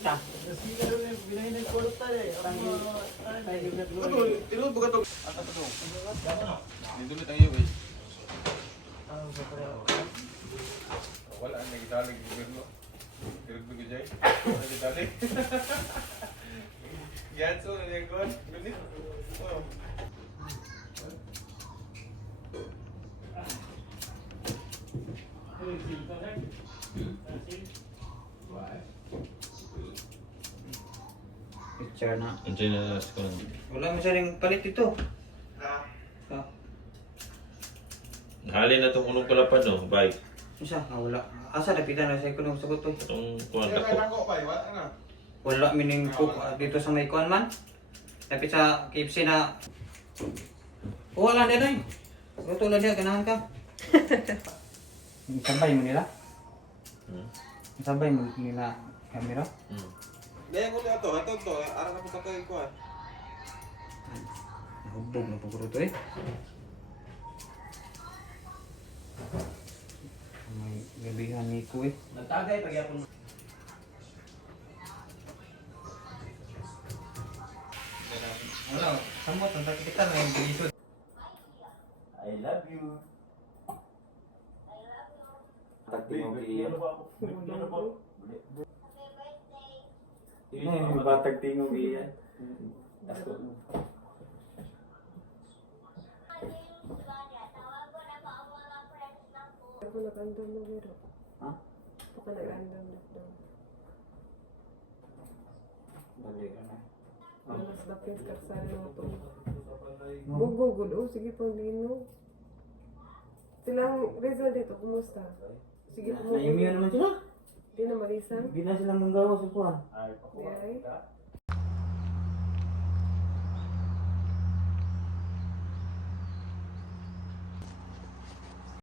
ka. Tinulog ba ka ito? Ata ito. Nindulot ang iyo eh. Wala, nagitalig ng gobyerno. Tirog ba ka nagitalig? Ganso, nagagawan. Ganit. Oh. Picture na. Andiyan na ko lang. Wala masyadong palit ito. Halin na itong unong palapad no, bye. Isa, wala. Asa napitan na sa ikunong sagot to. Itong kuwan ako. Wala mining cook dito sa may kuan man. Lapit sa KFC na. Wala din ay. Luto lang dia ganahan ka. Sabay mo nila? Sabay mo nila kamera? Dahil ko ito, ito. Arang na po sa kayo ko ah. Hubog na pagkuro to eh. May gabihan ni ko eh. Nagtagay pag yapon. Wala, samot ang kita na yung bilisod. I love you. Tagti mo giyan. Ano yung batag tingog iyan? Ako. Ako nag-andam na biro. Ha? Ako nag-andam na ito. Dali ka na. Mas lapit ka sa luto. Bugugod. Oh, sige pang lino. Silang result dito, kumusta? Sige, Na-immune naman sila. Di na malisan. Hindi na sila manggawa sa kuhan. Di ay.